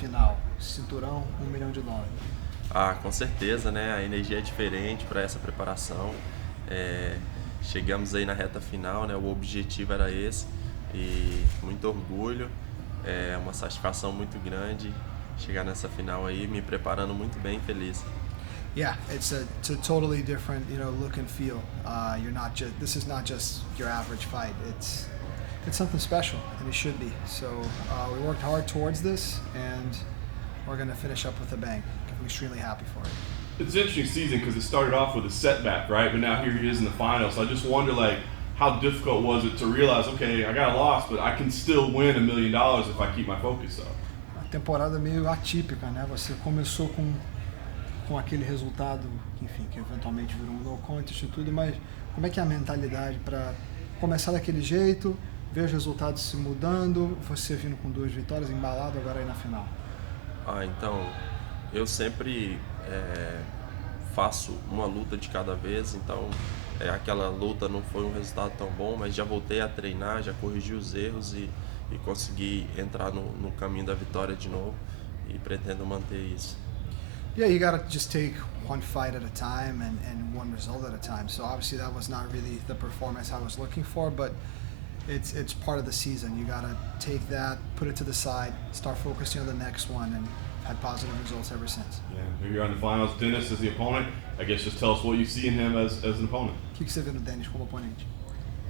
final, cinturão, $1 milhão. Ah, com certeza, né? A energia é diferente para essa preparação. Chegamos aí na reta final, né? O objetivo era esse e muito orgulho, uma satisfação muito grande chegar nessa final aí, me preparando muito bem, feliz. Yeah, it's a totally different, look and feel. This is not just your average fight. It's something special, and it should be. So we worked hard towards this, and we're going to finish up with a bang. I'm extremely happy for it. It's an interesting season because it started off with a setback, right? But now here he is in the finals. So I just wonder, how difficult was it to realize, okay, I got a loss, but I can still win $1 million if I keep my focus up? Uma temporada meio atípica, né? Você começou com aquele resultado, enfim, que eventualmente virou um no contest e tudo, mas como é que é a mentalidade para começar daquele jeito, ver os resultados se mudando, você vindo com 2 vitórias, embalado agora aí na final? Então, eu sempre faço uma luta de cada vez, então aquela luta não foi um resultado tão bom, mas já voltei a treinar, já corrigi os erros e consegui entrar no caminho da vitória de novo e pretendo manter isso. Yeah, you gotta just take one fight at a time and one result at a time. So obviously that was not really the performance I was looking for, but it's part of the season. You gotta take that, put it to the side, start focusing on the next one, and had positive results ever since. Yeah, here you're on the finals. Dennis is the opponent. I guess just tell us what you see in him as an opponent. O que você vê no Dennis como oponente?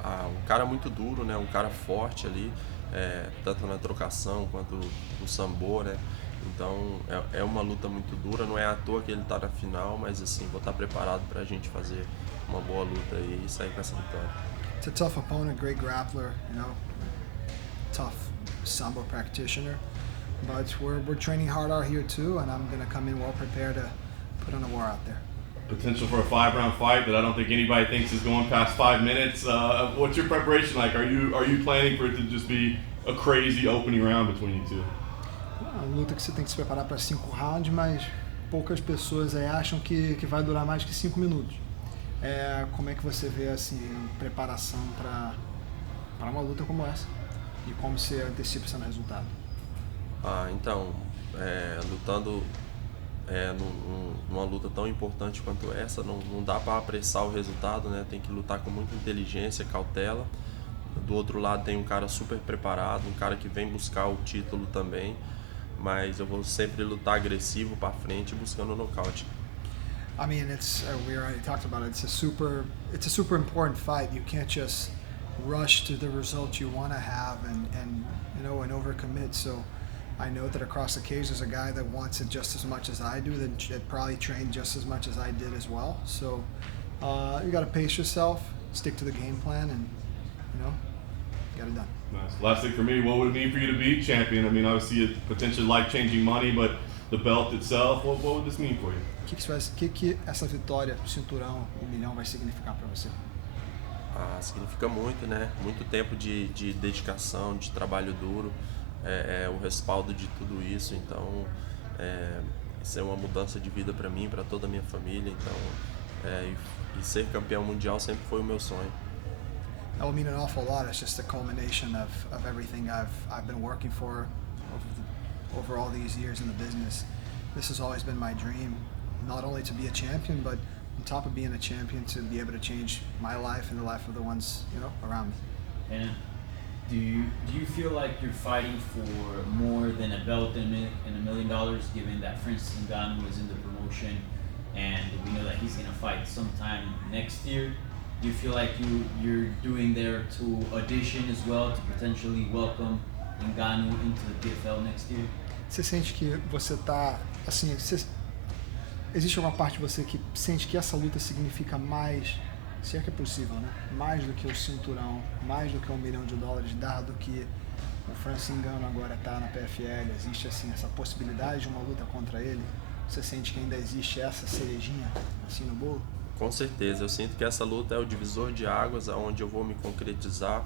Um cara muito duro, né? Um cara forte ali, tanto na trocação quanto no sambo, né? Então é uma luta muito dura, não é à toa que ele está na final, mas assim, vou estar preparado para a gente fazer uma boa luta e sair com essa vitória. It's a tough opponent, great grappler, tough sambo practitioner, but we're training hard out here too, and I'm going to come in well prepared to put on a war out there. Potential for a 5-round fight that I don't think anybody thinks is going past 5 minutes. What's your preparation like? Are you planning for it to just be a crazy opening round between you two? Uma luta que você tem que se preparar para 5 rounds, mas poucas pessoas aí acham que vai durar mais que 5 minutos. Como é que você vê assim preparação para uma luta como essa e como você antecipa esse resultado? Então, lutando numa luta tão importante quanto essa, não dá para apressar o resultado, né? Tem que lutar com muita inteligência, cautela. Do outro lado tem um cara super preparado, um cara que vem buscar o título também, mas eu vou sempre lutar agressivo para frente, buscando o nocaute. I mean, we already talked about it. It's a super important fight. You can't just rush to the result you want to have and overcommit. So I know that across the cage there's a guy that wants it just as much as I do, that probably trained just as much as I did as well. So you got to pace yourself, stick to the game plan, and get it done. Nice. Last thing for me, what would it mean for you to be champion? I mean, obviously it's potentially life-changing money, but the belt itself, what would this mean for you? O que essa vitória, cinturão, $1 milhão vai significar para você? Significa muito, né? Muito tempo de dedicação, de trabalho duro, o respaldo de tudo isso. Então, isso é uma mudança de vida para mim, para toda a minha família. Então, e ser campeão mundial sempre foi o meu sonho. That will mean an awful lot. It's just a culmination of everything I've been working for over all these years in the business. This has always been my dream, not only to be a champion, but on top of being a champion, to be able to change my life and the life of the ones around me. And do you feel like you're fighting for more than a belt and $1 million, given that, for instance, Ngannou is in the promotion, and we know that he's going to fight sometime next year? Do you feel like you're doing there to audition as well, to potentially welcome Ngannou into the PFL next year? Você sente que você tá, assim, existe alguma parte de você que sente que essa luta significa mais, se é que é possível, né? Mais do que o cinturão, mais do que $1 milhão, dado que o Francis Ngannou agora está na PFL, existe assim essa possibilidade de uma luta contra ele? Você sente que ainda existe essa cerejinha assim no bolo? Com certeza, eu sinto que essa luta é o divisor de águas, onde eu vou me concretizar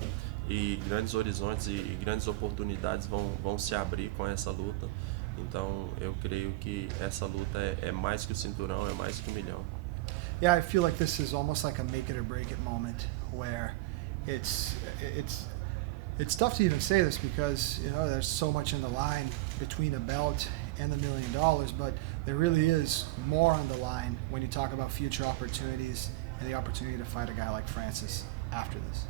e grandes horizontes e grandes oportunidades vão se abrir com essa luta. Então eu creio que essa luta é mais que o cinturão, é mais que $1 milhão. Yeah, I feel like this is almost like a make it or break it moment, where it's It's tough to even say this because there's so much in the line between a belt and the $1 million, but there really is more on the line when you talk about future opportunities and the opportunity to fight a guy like Francis after this.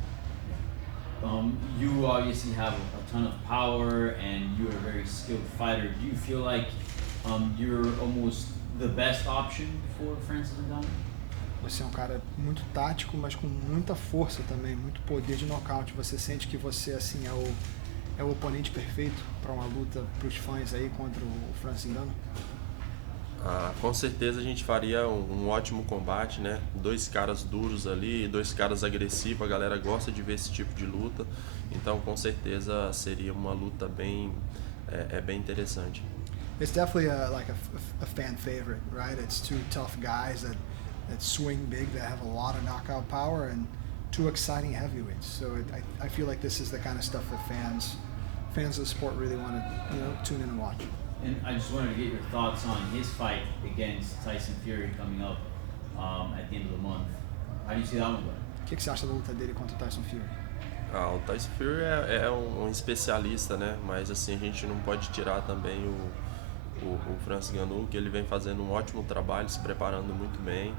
You obviously have a ton of power and you're a very skilled fighter. Do you feel like you're almost the best option for Francis Ngannou? Você é um cara muito tático, mas com muita força também, muito poder de nocaute. Você sente que você assim é o oponente perfeito para uma luta para os fãs aí contra o Francis Ngannou? Com certeza a gente faria um ótimo combate, né? 2 caras duros ali, 2 caras agressivos, a galera gosta de ver esse tipo de luta, então com certeza seria uma luta bem interessante. It's definitely a fan favorite, right? It's 2 tough guys that swing big, that have a lot of knockout power, and 2 exciting heavyweights. So I feel like this is the kind of stuff that fans of the sport really want to tune in and watch. And I just wanted to get your thoughts on his fight against Tyson Fury coming up at the end of the month. How do you see that one going? O que você acha da luta dele contra o Tyson Fury? O Tyson Fury é um especialista, né? Mas assim, a gente não pode tirar também o Francis Ngannou, que ele vem fazendo um ótimo trabalho, se preparando muito bem,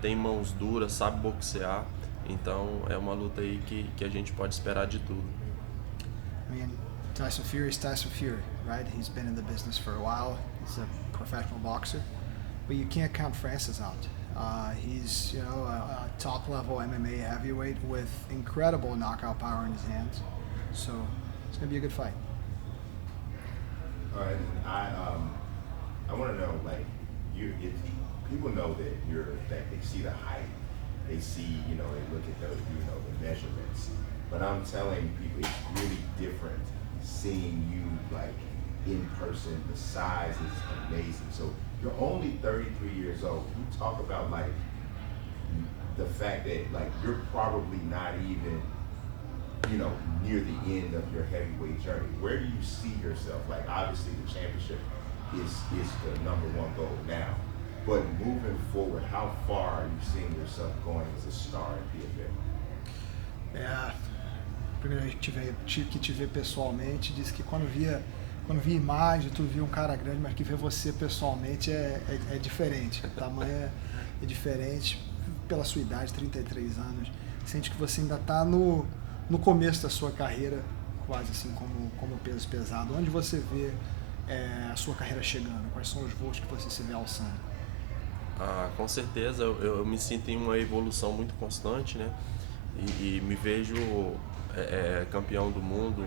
tem mãos duras, sabe boxear, então é uma luta aí que a gente pode esperar de tudo. I mean, Tyson Fury is Tyson Fury, right? He's been in the business for a while. He's a professional boxer, but you can't count Francis out. He's a top-level MMA heavyweight with incredible knockout power in his hands. So it's going to be a good fight. All right, and I want to know, like, if people know that they see the height, they see, they look at the measurements, but I'm telling people it's really different seeing you like in person. The size is amazing. So you're only 33 years old. You talk about like the fact that like you're probably not even near the end of your heavyweight journey. Where do you see yourself? Like obviously the championship is the #1 goal now, but moving forward, how far are you seeing yourself going as a star in PFL? Primeiro vez que te ver pessoalmente, disse que quando via imagem, tu via um cara grande, mas que ver você pessoalmente é diferente. O tamanho é diferente pela sua idade, 33 anos. Sente que você ainda está no começo da sua carreira, quase assim como peso pesado. Onde você vê a sua carreira chegando? Quais são os voos que você se vê alçando? Com certeza, eu me sinto em uma evolução muito constante, né? E me vejo campeão do mundo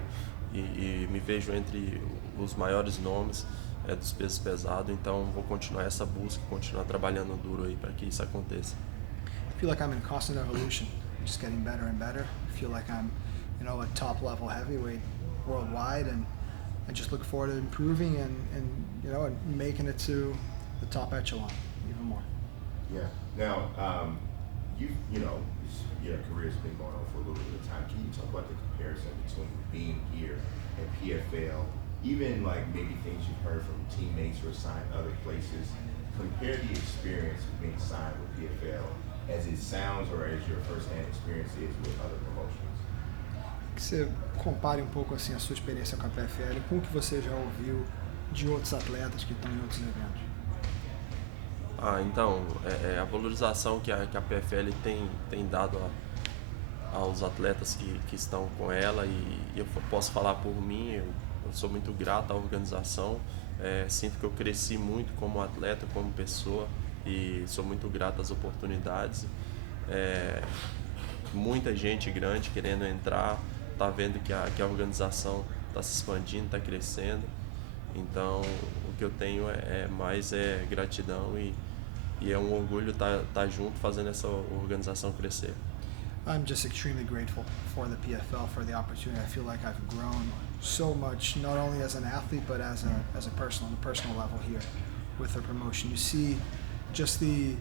e me vejo entre os maiores nomes dos pesos pesados, então vou continuar essa busca, continuar trabalhando duro aí para que isso aconteça. I feel like I'm in constant evolution, just getting better and better. I feel like I'm, a top-level heavyweight worldwide, and I just look forward to improving and making it to the top echelon even more. Yeah. Now, your career's been going on for a little bit of time. Can you talk about the comparison between being here and PFL, even like maybe things you've heard from teammates who are signed other places? Compare the experience of being signed with PFL as it sounds or as your first-hand experience is with other promotions. Que você compare um pouco assim a sua experiência com a PFL com o que você já ouviu de outros atletas que estão em outros eventos. Então, a valorização que a PFL tem dado aos atletas que estão com ela, e eu posso falar por mim, eu sou muito grato à organização, sinto que eu cresci muito como atleta, como pessoa, e sou muito grato às oportunidades. Muita gente grande querendo entrar, tá vendo que a organização está se expandindo, está crescendo, então o que eu tenho mais gratidão e é um orgulho estar junto fazendo essa organização crescer. I'm just extremely grateful for the PFL, for the opportunity. I feel like I've grown so much, not only as an athlete, but as a person, on a personal level here with the promotion. You see just the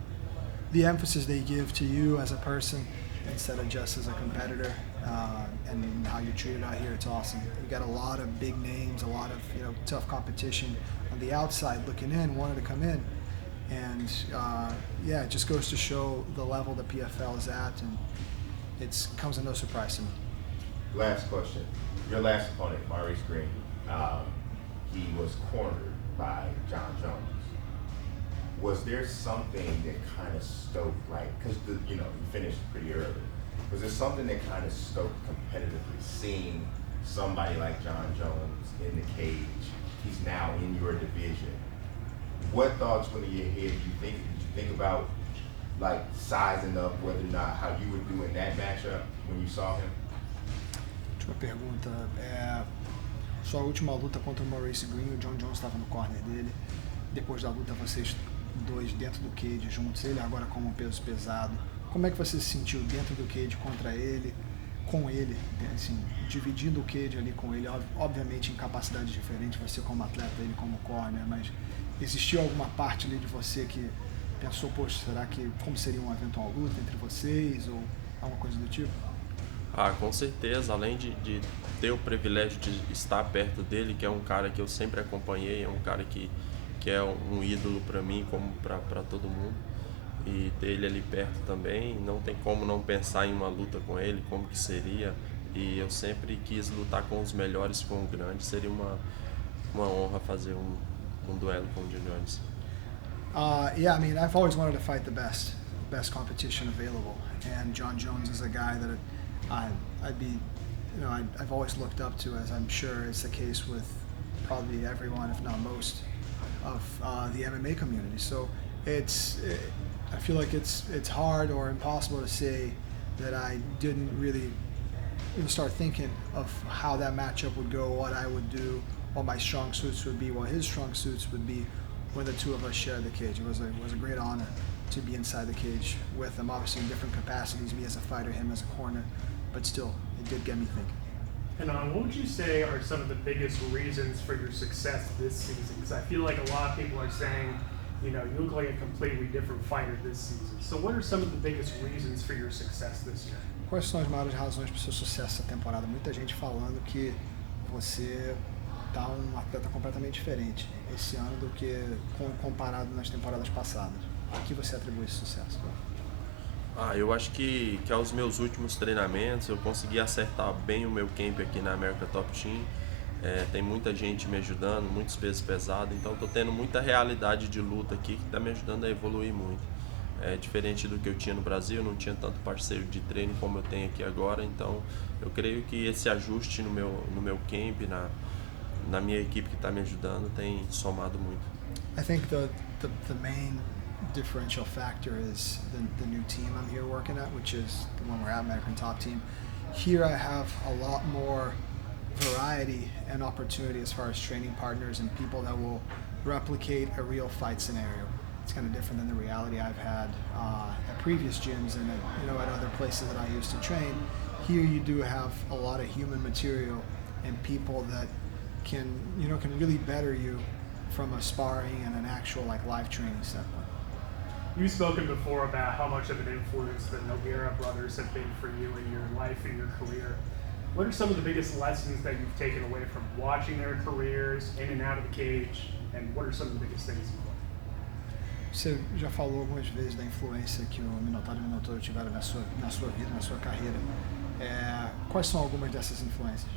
emphasis they give to you as a person instead of just as a competitor, and how you're treated out here. It's awesome. You got a lot of big names, a lot of tough competition on the outside looking in, wanting to come in. And it just goes to show the level the PFL is at, and it comes as no surprise to me. Last question. your last opponent, Maurice Green, he was cornered by John Jones. Was there something that kind of stoked, like, because you finished pretty early. Was there something that kind of stoked competitively, seeing somebody like John Jones in the cage? He's now in your division. What thoughts went in your head? Did you think about like sizing up whether or not how you would do in that matchup when you saw him? Última pergunta. Sua última luta contra o Maurice Green, o John Jones estava no corner dele. Depois da luta, vocês dois dentro do cage juntos, ele agora como peso pesado. Como é que você se sentiu dentro do cage contra ele, com ele, assim, dividindo o cage ali com ele, obviamente em capacidades diferentes, você como atleta, ele como corner, mas existiu alguma parte ali de você que pensou, poxa, será que como seria uma eventual luta entre vocês ou alguma coisa do tipo? Ah, com certeza, além de ter o privilégio de estar perto dele, que é um cara que eu sempre acompanhei, é um cara que é um ídolo para mim, como para todo mundo, e ter ele ali perto também, não tem como não pensar em uma luta com ele, como que seria, e eu sempre quis lutar com os melhores, com o grande, seria uma honra fazer um duelo com o John Jones. Yeah, I mean, I've always wanted to fight the best competition available, and John Jones is a guy that I've always looked up to, as I'm sure is the case with probably everyone, if not most, of the MMA community. So I feel like it's hard or impossible to say that I didn't really start thinking of how that matchup would go, what I would do, what my strong suits would be, what his strong suits would be when the two of us shared the cage. It was a great honor to be inside the cage with him, obviously in different capacities, me as a fighter, him as a corner, but still, it did get me thinking. And what would you say are some of the biggest reasons for your success this season? Because I feel like a lot of people are saying, you look like a completely different fighter this season. So what are some of the biggest reasons for your success this year? Quais são as maiores razões para o seu sucesso essa temporada? Muita gente falando que você tá um atleta completamente diferente esse ano do que comparado nas temporadas passadas. A que você atribui esse sucesso? Eu acho que aos meus últimos treinamentos eu consegui acertar bem o meu camp aqui na America Top Team. Tem muita gente me ajudando, muitos pesos pesados, então estou tendo muita realidade de luta aqui que está me ajudando a evoluir muito. Diferente do que eu tinha no Brasil, eu não tinha tanto parceiro de treino como eu tenho aqui agora, então eu creio que esse ajuste no meu camp, na minha equipe que está me ajudando, tem somado muito. I think the main differential factor is the new team I'm here working at, which is the one we're at, American Top Team. Here I have a lot more variety and opportunity as far as training partners and people that will replicate a real fight scenario. It's kind of different than the reality I've had at previous gyms and at other places that I used to train. Here you do have a lot of human material and people that can really better you from a sparring and an actual live training standpoint. You've spoken before about how much of an influence the Nogueira brothers have been for you in your life and your career. What are some of the biggest lessons that you've taken away from watching their careers in and out of the cage, and what are some of the biggest things you've learned? Você já falou algumas vezes da influência que o Minotauro e o Minotauro tiveram na sua vida, na sua carreira. Quais são algumas dessas influências?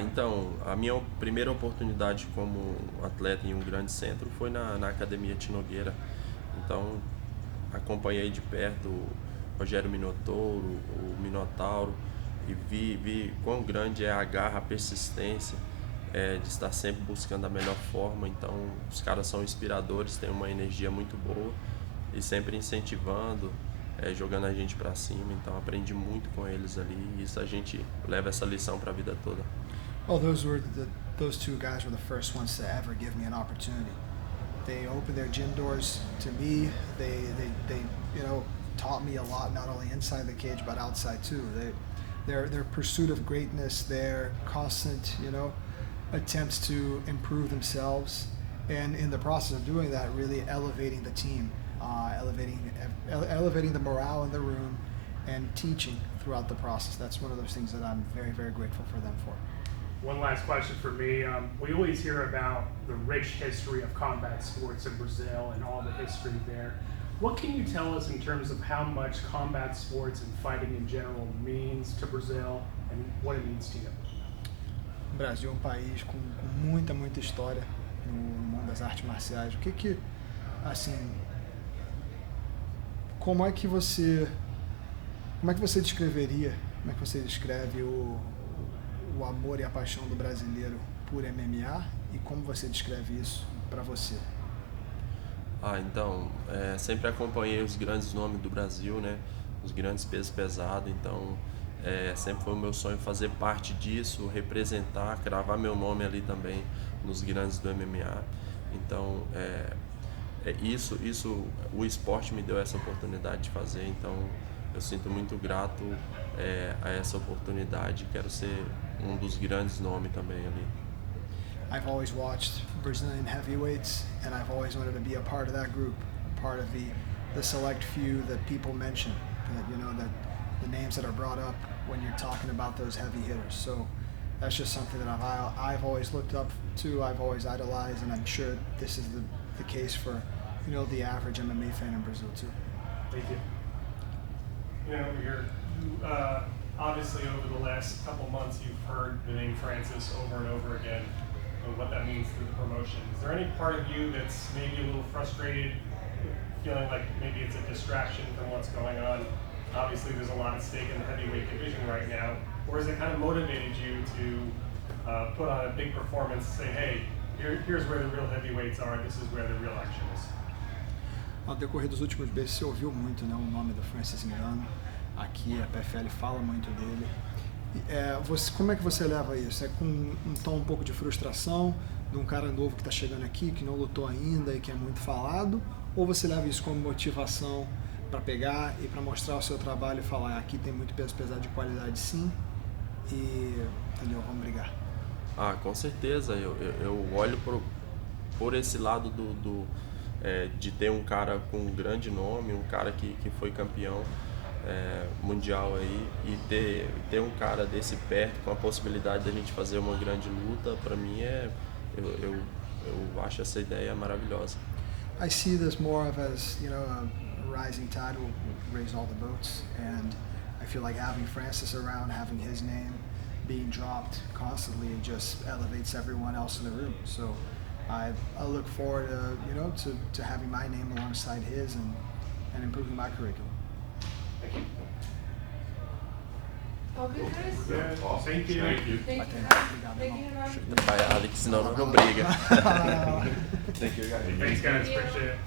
Então, a minha primeira oportunidade como atleta em um grande centro foi na Academia Nogueira. Então, acompanhei de perto o Rogério Minotouro, o Minotauro, e vi quão grande é a garra, a persistência de estar sempre buscando a melhor forma. Então, os caras são inspiradores, têm uma energia muito boa e sempre incentivando, jogando a gente para cima. Então, aprendi muito com eles ali e isso a gente leva essa lição para a vida toda. Well, those two guys were the first ones to ever give me an opportunity. They opened their gym doors to me. They taught me a lot, not only inside the cage but outside too. Their pursuit of greatness, their constant attempts to improve themselves, and in the process of doing that, really elevating the team, elevating the morale in the room, and teaching throughout the process. That's one of those things that I'm very, very grateful for them for. One last question for me. We always hear about the rich history of combat sports in Brazil and all the history there. What can you tell us in terms of how much combat sports and fighting in general means to Brazil and what it means to you? O Brasil é um país com muita história no mundo das artes marciais. O que assim, como é que você descreveria, como é que você descreve o amor e a paixão do brasileiro por MMA e como você descreve isso para você? Então, sempre acompanhei os grandes nomes do Brasil, né? Os grandes pesos pesados, então sempre foi o meu sonho fazer parte disso, representar, cravar meu nome ali também nos grandes do MMA. Então, isso o esporte me deu essa oportunidade de fazer, então eu sinto muito grato a essa oportunidade, quero ser um dos grandes nomes também ali. I've always watched Brazilian heavyweights, and I've always wanted to be a part of that group, a part of the select few that people mention, that the names that are brought up when you're talking about those heavy hitters. So that's just something that I've always looked up to, I've always idolized, and I'm sure this is the case for the average MMA fan in Brazil too. Thank you. Obviously over the last couple months you've heard the name Francis over and over again and what that means to the promotion. Is there any part of you that's maybe a little frustrated, feeling like maybe it's a distraction from what's going on? Obviously there's a lot at stake in the heavyweight division right now. Or has it kind of motivated you to put on a big performance and say, hey, here's where the real heavyweights are, this is where the real action is? Ao decorrer dos últimos meses se ouviu muito, né, o nome do Francis Ngannou. Aqui a PFL fala muito dele. Como é que você leva isso? É com um tom um pouco de frustração de um cara novo que está chegando aqui, que não lutou ainda e que é muito falado? Ou você leva isso como motivação para pegar e para mostrar o seu trabalho e falar, aqui tem muito peso pesado de qualidade sim e entendeu? Vamos brigar. Com certeza, eu olho por esse lado de ter um cara com um grande nome, um cara que foi campeão mundial aí, e ter um cara desse perto com a possibilidade de a gente fazer uma grande luta, para mim eu acho essa ideia maravilhosa. I see this more of as, a rising tide will raise all the boats, and I feel like having Francis around, having his name being dropped constantly, it just elevates everyone else in the room. So I look forward to having my name alongside his and improving my curriculum. Thank you. All good, guys? Yeah, awesome. Thank you. Thank you. Thank you, Obrigado, guys. Thank you, irmão. everyone. Alex, senão não briga. Thank you, guys. Thanks, guys. Appreciate it.